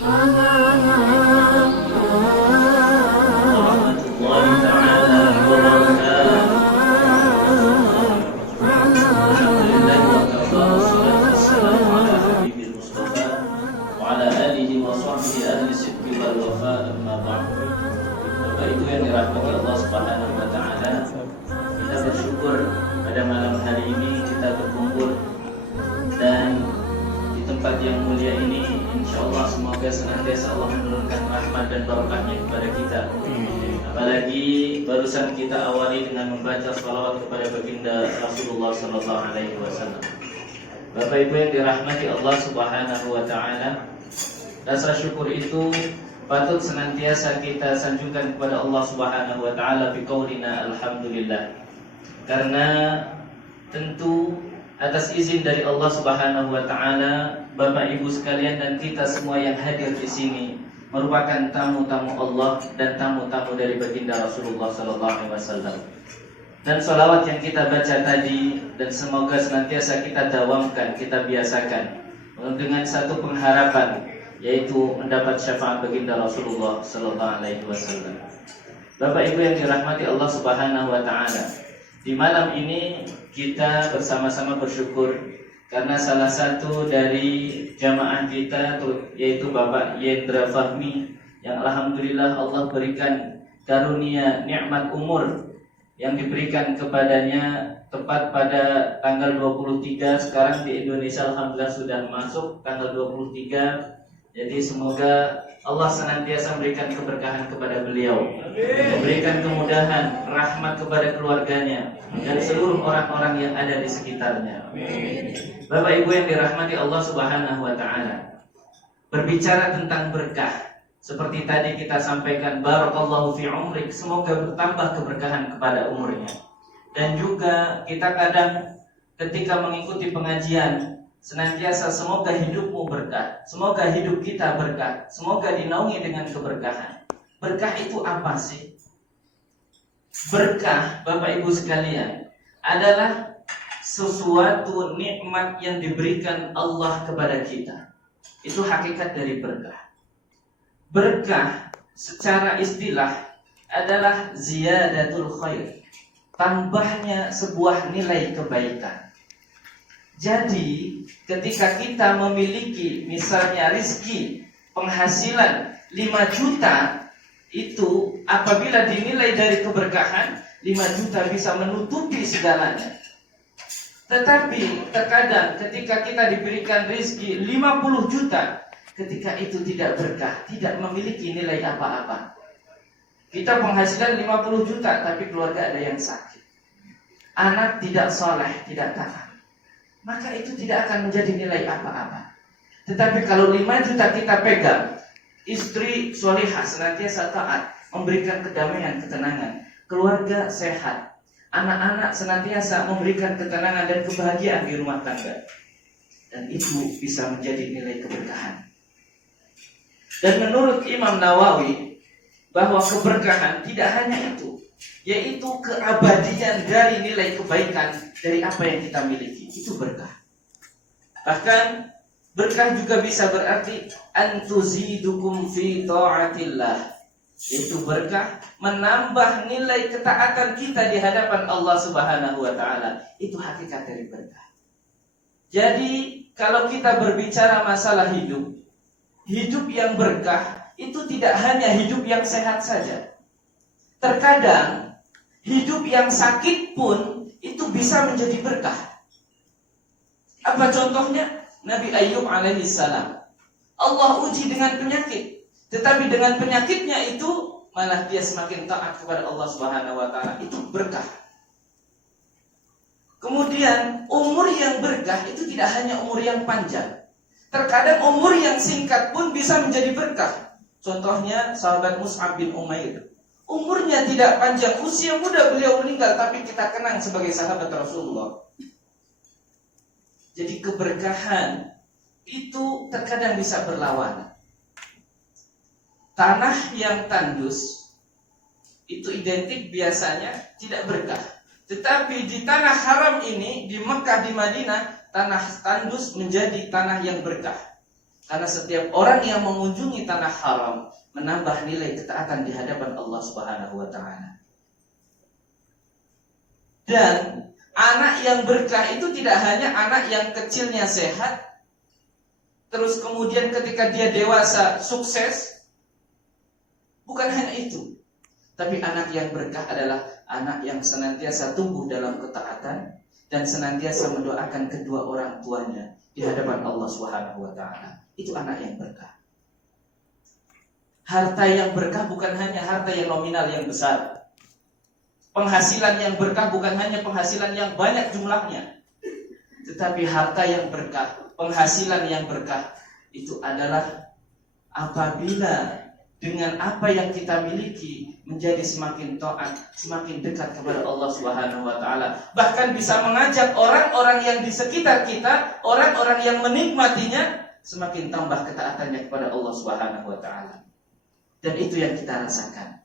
warahmatullahi taala wabarakatuh. Alhamdulillah wa kafa wassalatu wassalamu ala habibil mustafa wa ala alihi wa sahbihi ahli sidqi wal wafa, amma ba'd. Bapak Ibu yang dirahmati Allah Subhanahu wa taala, kita bersyukur pada malam hari ini kita berkumpul dan di tempat yang mulia ini, insyaallah semoga senantiasa Allah menurunkan rahmat dan barakahnya kepada kita. Apalagi barusan kita awali dengan membaca salawat kepada baginda Rasulullah sallallahu alaihi wasallam. Bapak Ibu yang dirahmati Allah Subhanahu wa taala, rasa syukur itu patut senantiasa kita sanjungkan kepada Allah Subhanahu wa taala biqaulina alhamdulillah. Karena tentu atas izin dari Allah Subhanahu wa taala, Bapak Ibu sekalian dan kita semua yang hadir di sini merupakan tamu-tamu Allah dan tamu-tamu dari baginda Rasulullah sallallahu alaihi wasallam. Dan salawat yang kita baca tadi dan semoga senantiasa kita dawamkan, kita biasakan dengan satu pengharapan, yaitu mendapat syafaat baginda Rasulullah sallallahu alaihi wasallam. Bapak Ibu yang dirahmati Allah Subhanahu wa taala, di malam ini kita bersama-sama bersyukur karena salah satu dari jamaah kita yaitu Bapak Yendra Fahmi yang alhamdulillah Allah berikan karunia nikmat umur yang diberikan kepadanya tepat pada tanggal 23. Sekarang di Indonesia alhamdulillah sudah masuk tanggal 23. Jadi semoga Allah senantiasa memberikan keberkahan kepada beliau, memberikan kemudahan, rahmat kepada keluarganya dan seluruh orang-orang yang ada di sekitarnya. Bapak Ibu yang dirahmati Allah Subhanahu wa taala, berbicara tentang berkah, seperti tadi kita sampaikan, barakallahu fi umrik, semoga bertambah keberkahan kepada umurnya. Dan juga kita kadang ketika mengikuti pengajian senantiasa semoga hidupmu berkah, semoga hidup kita berkah, semoga dinaungi dengan keberkahan. Berkah itu apa sih? Berkah, Bapak Ibu sekalian, adalah sesuatu nikmat yang diberikan Allah kepada kita. Itu hakikat dari berkah. Berkah secara istilah adalah ziyadatul khair, tambahnya sebuah nilai kebaikan. Jadi ketika kita memiliki misalnya rizki, penghasilan 5 juta, itu apabila dinilai dari keberkahan, 5 juta bisa menutupi segalanya. Tetapi terkadang ketika kita diberikan rizki 50 juta, ketika itu tidak berkah, tidak memiliki nilai apa-apa. Kita penghasilan 50 juta tapi keluarga ada yang sakit, anak tidak soleh, tidak taat, maka itu tidak akan menjadi nilai apa-apa. Tetapi kalau 5 juta kita pegang, istri solihah senantiasa taat, memberikan kedamaian, ketenangan, keluarga sehat, anak-anak senantiasa memberikan ketenangan dan kebahagiaan di rumah tangga, dan itu bisa menjadi nilai keberkahan. Dan menurut Imam Nawawi, bahwa keberkahan tidak hanya itu, yaitu keabadian dari nilai kebaikan dari apa yang kita miliki. Itu berkah. Bahkan berkah juga bisa berarti antuzidukum fi ta'atillah, yaitu berkah menambah nilai ketaatan kita di hadapan Allah Subhanahu wa taala. Itu hakikat dari berkah. Jadi kalau kita berbicara masalah hidup yang berkah itu tidak hanya hidup yang sehat saja. Terkadang hidup yang sakit pun itu bisa menjadi berkah. Apa contohnya? Nabi Ayyub alaihi salam. Allah uji dengan penyakit, tetapi dengan penyakitnya itu malah dia semakin taat kepada Allah Subhanahu wa taala. Itu berkah. Kemudian umur yang berkah itu tidak hanya umur yang panjang. Terkadang umur yang singkat pun bisa menjadi berkah. Contohnya sahabat Mus'ab bin Umair. Umurnya tidak panjang, usia muda beliau meninggal, tapi kita kenang sebagai sahabat Rasulullah. Jadi keberkahan itu terkadang bisa berlawanan. Tanah yang tandus itu identik biasanya tidak berkah. Tetapi di tanah haram ini, di Mekah, di Madinah, tanah tandus menjadi tanah yang berkah. Karena setiap orang yang mengunjungi tanah haram menambah nilai ketaatan di hadapan Allah Subhanahu wa taala. Dan anak yang berkah itu tidak hanya anak yang kecilnya sehat, terus kemudian ketika dia dewasa sukses. Bukan hanya itu. Tapi anak yang berkah adalah anak yang senantiasa tumbuh dalam ketaatan dan senantiasa mendoakan kedua orang tuanya di hadapan Allah Subhanahu wa taala. Itu anak yang berkah. Harta yang berkah bukan hanya harta yang nominal yang besar. Penghasilan yang berkah bukan hanya penghasilan yang banyak jumlahnya. Tetapi harta yang berkah, penghasilan yang berkah itu adalah apabila dengan apa yang kita miliki menjadi semakin taat, semakin dekat kepada Allah Subhanahu wa taala. Bahkan bisa mengajak orang-orang yang di sekitar kita, orang-orang yang menikmatinya semakin tambah ketaatannya kepada Allah Subhanahu wa taala. Dan itu yang kita rasakan.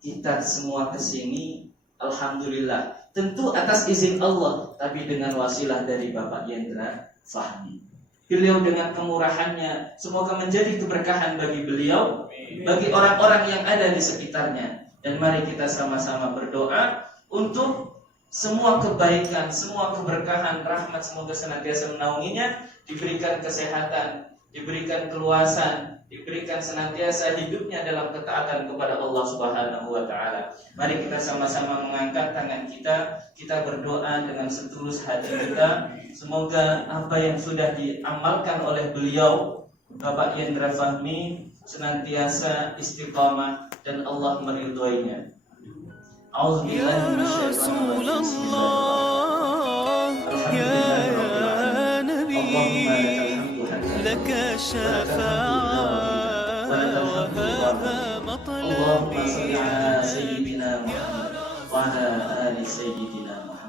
Kita semua kesini alhamdulillah, tentu atas izin Allah, tapi dengan wasilah dari Bapak Yendra Fahmi. Beliau dengan kemurahannya semoga menjadi keberkahan bagi beliau, bagi orang-orang yang ada di sekitarnya. Dan mari kita sama-sama berdoa untuk semua kebaikan, semua keberkahan, rahmat semoga senantiasa menaunginya, diberikan kesehatan, diberikan keluasan, diberikan senantiasa hidupnya dalam ketaatan kepada Allah Subhanahu wa taala. Mari kita sama-sama mengangkat tangan kita berdoa dengan setulus hati kita. Semoga apa yang sudah diamalkan oleh beliau Bapak Yendra Fahmi senantiasa istiqamah dan Allah meridhoinya. A'udzubillahi minasyaitonir rajim. لك الشفاعة وهذا مطلبي. اللهم صل على سيدنا محمد وعلى آل سيدنا محمد.